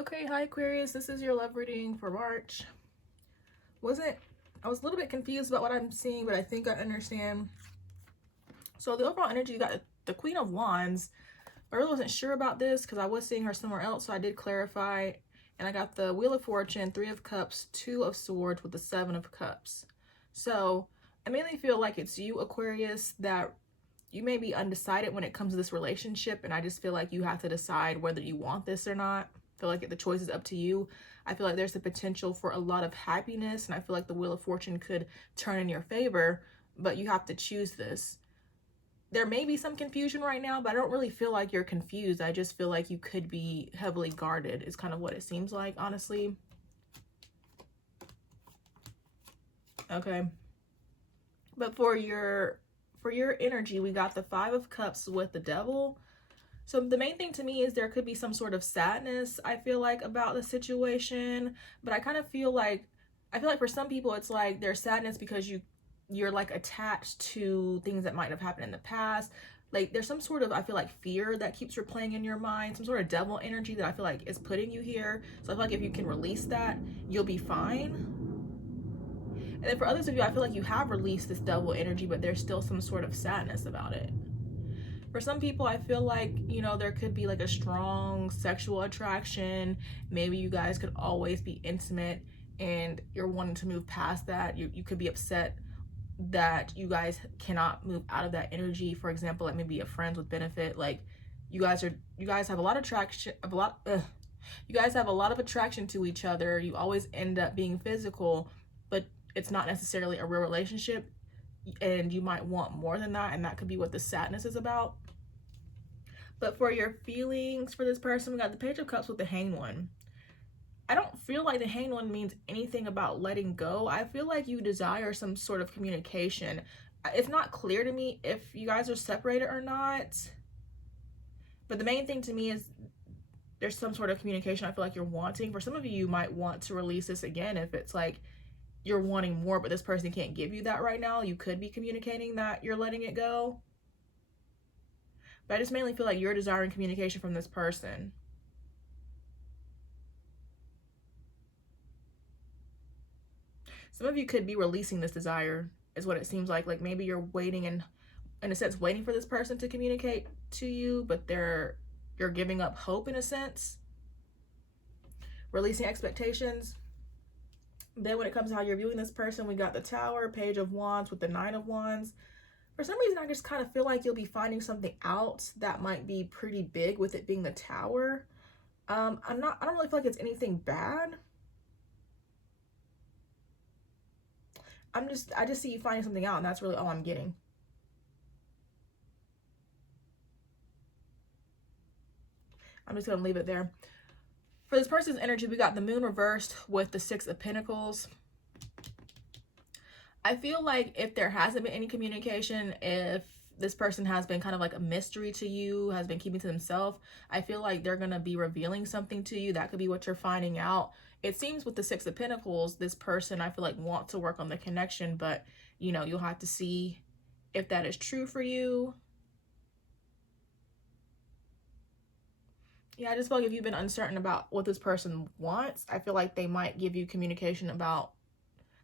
Okay, hi Aquarius, this is your love reading for March. I was a little bit confused about what I'm seeing, but I think I understand. So the overall energy, you got the Queen of Wands. I really wasn't sure about this because I was seeing her somewhere else, so I did clarify. And I got the Wheel of Fortune, Three of Cups, Two of Swords with the Seven of Cups. So I mainly feel like it's you, Aquarius, that you may be undecided when it comes to this relationship, and I just feel like you have to decide whether you want this or not. I feel like the choice is up to you. I feel like there's the potential for a lot of happiness, and I feel like the Wheel of Fortune could turn in your favor, but you have to choose this. There may be some confusion right now, but I don't really feel like you're confused. I just feel like you could be heavily guarded is kind of what it seems like, honestly. Okay. But for your energy, we got the Five of Cups with the Devil. So the main thing to me is there could be some sort of sadness, I feel like, about the situation. But I kind of feel like, for some people it's like there's sadness because you're like attached to things that might have happened in the past. Like there's some sort of, I feel like, fear that keeps replaying in your mind, some sort of devil energy that I feel like is putting you here. So I feel like if you can release that, you'll be fine. And then for others of you, I feel like you have released this devil energy, but there's still some sort of sadness about it. For some people, I feel like, there could be like a strong sexual attraction. Maybe you guys could always be intimate and you're wanting to move past that. You could be upset that you guys cannot move out of that energy. For example, like maybe a friends with benefit. Like you guys have a lot of attraction, you guys have a lot of attraction to each other. You always end up being physical, but it's not necessarily a real relationship, and you might want more than that, and that could be what the sadness is about. But for your feelings for this person, we got the Page of Cups with the Hanged One. I don't feel like the Hanged One means anything about letting go. I feel like you desire some sort of communication. It's not clear to me if you guys are separated or not, but the main thing to me is there's some sort of communication I feel like you're wanting. For some of you, you might want to release this again if it's like you're wanting more, but this person can't give you that right now. You could be communicating that you're letting it go. But I just mainly feel like you're desiring communication from this person. Some of you could be releasing this desire, is what it seems like. Like maybe you're waiting and, in a sense, waiting for this person to communicate to you, but you're giving up hope in a sense. Releasing expectations. Then when it comes to how you're viewing this person, we got the Tower, Page of Wands with the Nine of Wands. For some reason, I just kind of feel like you'll be finding something out that might be pretty big, with it being the Tower. I don't really feel like it's anything bad. I just see you finding something out, and that's really all I'm getting. I'm just gonna leave it there. For this person's energy, we got the Moon reversed with the Six of Pentacles. I feel like if there hasn't been any communication, if this person has been kind of like a mystery to you, has been keeping to themselves, I feel like they're going to be revealing something to you. That could be what you're finding out. It seems with the Six of Pentacles, this person, I feel like, wants to work on the connection, but, you'll have to see if that is true for you. Yeah, I just feel like if you've been uncertain about what this person wants, I feel like they might give you communication about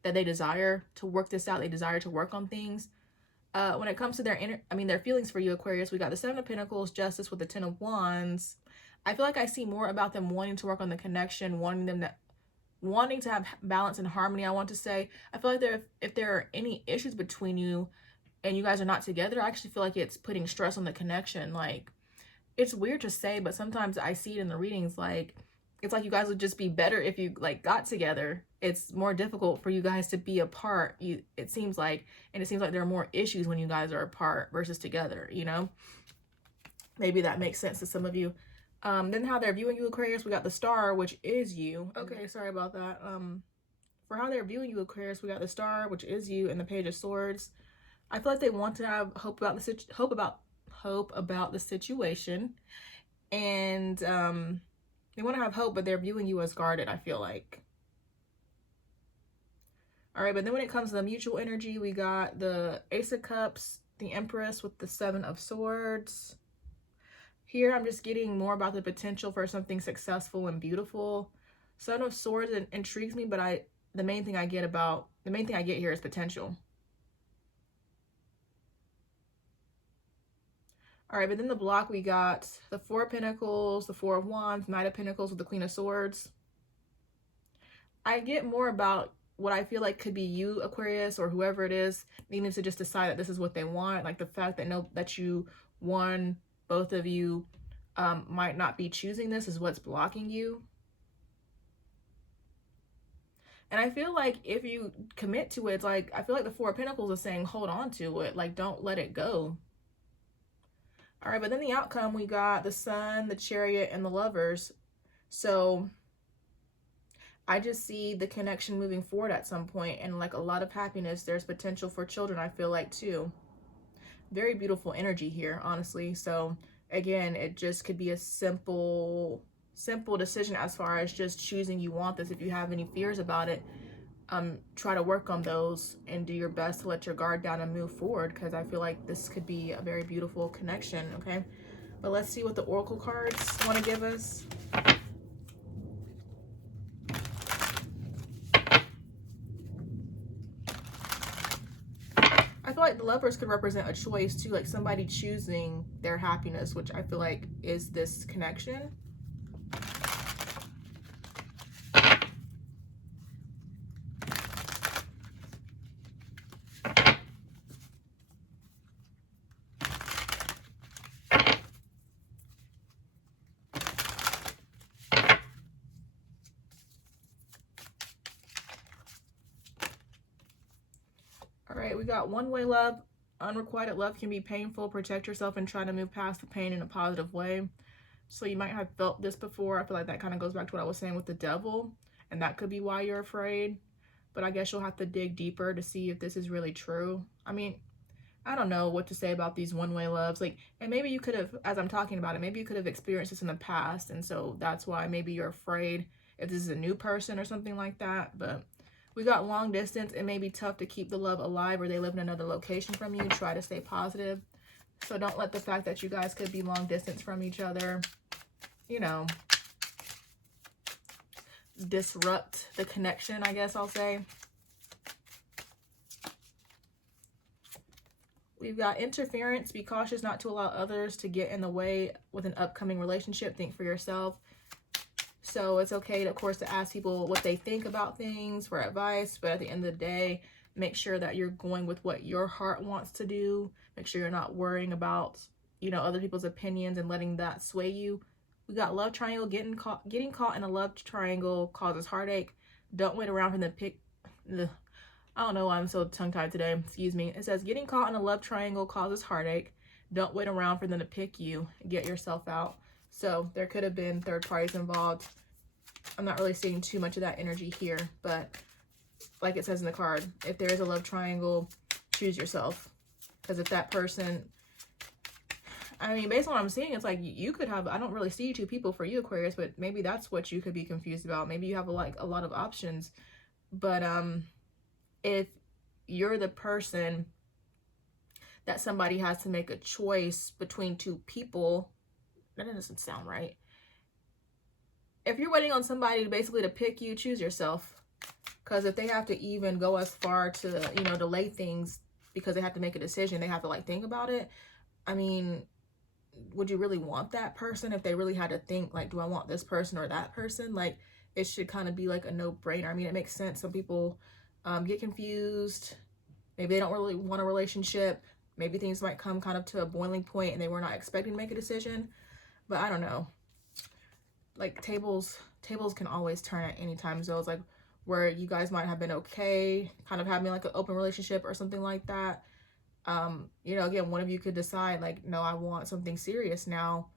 that they desire to work this out. They desire to work on things. When it comes to their feelings for you, Aquarius, we got the Seven of Pentacles, Justice with the Ten of Wands. I feel like I see more about them wanting to work on the connection, wanting to have balance and harmony. I want to say, I feel like if there are any issues between you and you guys are not together, I actually feel like it's putting stress on the connection. Like, it's weird to say, but sometimes I see it in the readings, like it's like you guys would just be better if you like got together. It's more difficult for you guys to be apart. It seems like there are more issues when you guys are apart versus together, Maybe that makes sense to some of you. Then how they're viewing you, Aquarius, we got the Star, which is you. Okay, sorry about that. For how they're viewing you, Aquarius, we got the Star, which is you, and the Page of Swords. I feel like they want to have hope about the situation, and they want to have hope, but they're viewing you as guarded, I feel like. All right, but then when it comes to the mutual energy, we got the Ace of Cups, the Empress with the Seven of Swords. Here, I'm just getting more about the potential for something successful and beautiful. Son of Swords intrigues me, but the main thing I get here is potential. All right, but then the block, we got the Four of Pentacles, the Four of Wands, Knight of Pentacles with the Queen of Swords. I get more about what I feel like could be you, Aquarius, or whoever it is, needing to just decide that this is what they want. Like the fact that you, both of you, might not be choosing this is what's blocking you. And I feel like if you commit to it, it's like, I feel like the Four of Pentacles is saying, hold on to it. Like, don't let it go. All right, but then the outcome, we got the Sun, the Chariot, and the Lovers. So I just see the connection moving forward at some point, and like a lot of happiness. There's potential for children, I feel like, too. Very beautiful energy here, honestly. So again, it just could be a simple decision as far as just choosing you want this. If you have any fears about it, try to work on those and do your best to let your guard down and move forward, because I feel like this could be a very beautiful connection. Okay, but let's see what the oracle cards want to give us. I feel like the Lovers could represent a choice too, like somebody choosing their happiness, which I feel like is this connection. All right, we got one-way love. Unrequited love can be painful. Protect yourself and try to move past the pain in a positive way. So you might have felt this before. I feel like that kind of goes back to what I was saying with the Devil, and that could be why you're afraid. But I guess you'll have to dig deeper to see if this is really true. I mean, I don't know what to say about these one-way loves. Like, and maybe you could have, as I'm talking about it, maybe you could have experienced this in the past, and so that's why maybe you're afraid if this is a new person or something like that. But we got long distance. It may be tough to keep the love alive, or they live in another location from you. Try to stay positive. So don't let the fact that you guys could be long distance from each other, you know, disrupt the connection, I guess I'll say. We've got interference. Be cautious not to allow others to get in the way with an upcoming relationship. Think for yourself. So it's okay, of course, to ask people what they think about things for advice. But at the end of the day, make sure that you're going with what your heart wants to do. Make sure you're not worrying about, you know, other people's opinions and letting that sway you. We got love triangle. Getting caught in a love triangle causes heartache. Don't wait around for them to pick. I don't know why I'm so tongue-tied today. Excuse me. It says getting caught in a love triangle causes heartache. Don't wait around for them to pick you. Get yourself out. So there could have been third parties involved. I'm not really seeing too much of that energy here, but like it says in the card, if there is a love triangle, choose yourself. Because if that person, I mean, based on what I'm seeing, it's like you could have, I don't really see two people for you, Aquarius, but maybe that's what you could be confused about. Maybe you have a lot of options. But if you're the person that somebody has to make a choice between two people, that doesn't sound right. If you're waiting on somebody to pick you, choose yourself. Because if they have to even go as far to, you know, delay things because they have to make a decision, they have to like think about it. I mean, would you really want that person if they really had to think like, do I want this person or that person? Like, it should kind of be like a no-brainer. I mean, it makes sense. Some people get confused. Maybe they don't really want a relationship. Maybe things might come kind of to a boiling point and they were not expecting to make a decision. But I don't know. Like tables can always turn at any time. So it's like where you guys might have been okay, kind of having like an open relationship or something like that. You know, again, one of you could decide like, no, I want something serious now.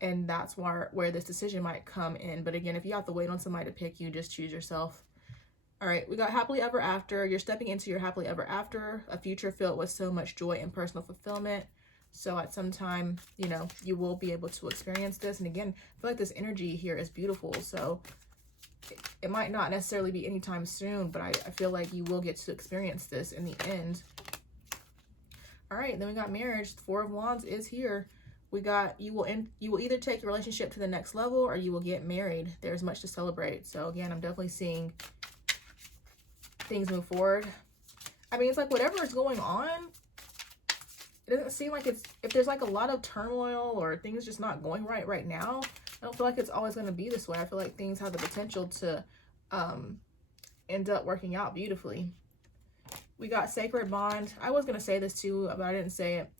And that's where this decision might come in. But again, if you have to wait on somebody to pick you, just choose yourself. All right, we got happily ever after. You're stepping into your happily ever after, a future filled with so much joy and personal fulfillment. So at some time, you know, you will be able to experience this. And again, I feel like this energy here is beautiful. So it might not necessarily be anytime soon, but I feel like you will get to experience this in the end. All right, then we got marriage. The Four of Wands is here. We got you will either take your relationship to the next level or you will get married. There's much to celebrate. So again, I'm definitely seeing things move forward. I mean, it's like whatever is going on, it doesn't seem like it's, if there's like a lot of turmoil or things just not going right now, I don't feel like it's always going to be this way. I feel like things have the potential to end up working out beautifully. We got Sacred Bond. I was going to say this too, but I didn't say it.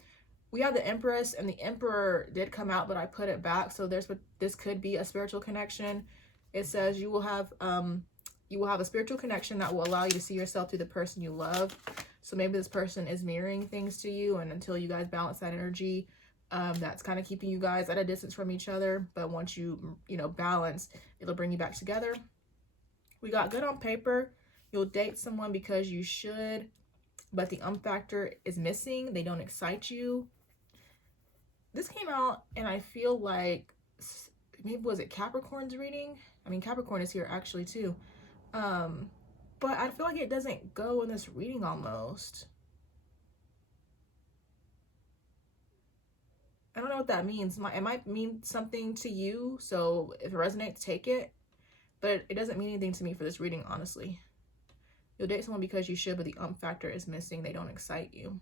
We have the Empress, and the Emperor did come out, but I put it back. So this could be a spiritual connection. It says you will have a spiritual connection that will allow you to see yourself through the person you love. So maybe this person is mirroring things to you, and until you guys balance that energy, that's kind of keeping you guys at a distance from each other. But once you balance, it'll bring you back together. We got Good on Paper. You'll date someone because you should, but the factor is missing. They don't excite you. This came out, and I feel like, maybe was it Capricorn's reading? I mean, Capricorn is here actually too. But I feel like it doesn't go in this reading almost. I don't know what that means. It might mean something to you, so if it resonates, take it. But it doesn't mean anything to me for this reading, honestly. You'll date someone because you should, but the factor is missing. They don't excite you.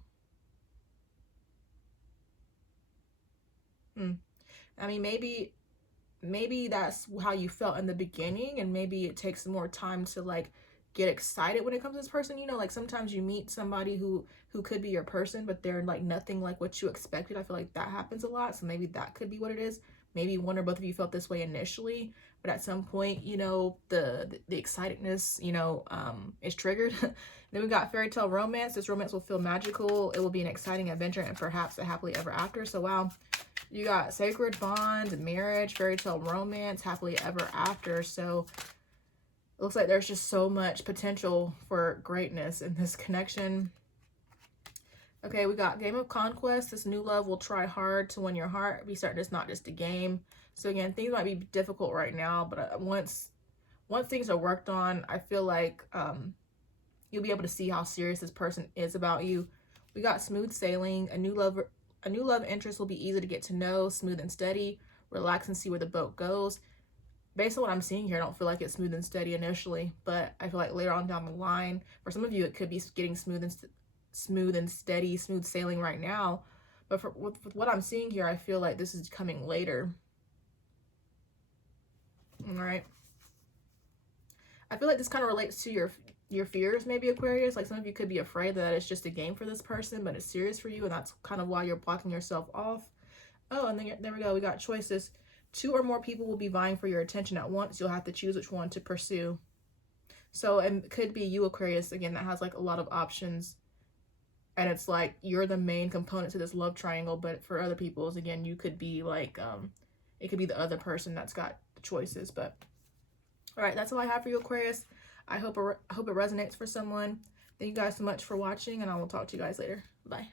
I mean, maybe that's how you felt in the beginning, and maybe it takes more time to like get excited when it comes to this person. Like sometimes you meet somebody who could be your person, but they're like nothing like what you expected. I feel like that happens a lot. So maybe that could be what it is. Maybe one or both of you felt this way initially, but at some point, the excitedness, is triggered. Then we got Fairy Tale Romance. This romance will feel magical. It will be an exciting adventure and perhaps a happily ever after. So wow. You got Sacred Bond, Marriage, Fairy Tale Romance, Happily Ever After. So it looks like there's just so much potential for greatness in this connection. Okay, we got Game of Conquest. This new love will try hard to win your heart. Be certain it's not just a game. So again, things might be difficult right now, but once things are worked on, I feel like you'll be able to see how serious this person is about you. We got Smooth Sailing. A new love interest will be easy to get to know, smooth and steady. Relax and see where the boat goes. Based on what I'm seeing here, I don't feel like it's smooth and steady initially, but I feel like later on down the line, for some of you, it could be getting smooth and steady, smooth sailing right now. But with what I'm seeing here, I feel like this is coming later. All right. I feel like this kind of relates to your fears, maybe, Aquarius. Like some of you could be afraid that it's just a game for this person, but it's serious for you, and that's kind of why you're blocking yourself off. Oh, and then there we go. We got choices. 2 or more people will be vying for your attention at once. You'll have to choose which one to pursue. So it could be you, Aquarius, again, that has like a lot of options, and it's like you're the main component to this love triangle. But for other people, again, you could be like it could be the other person that's got the choices. But all right, that's all I have for you, Aquarius. I hope it resonates for someone. Thank you guys so much for watching, and I will talk to you guys later. Bye.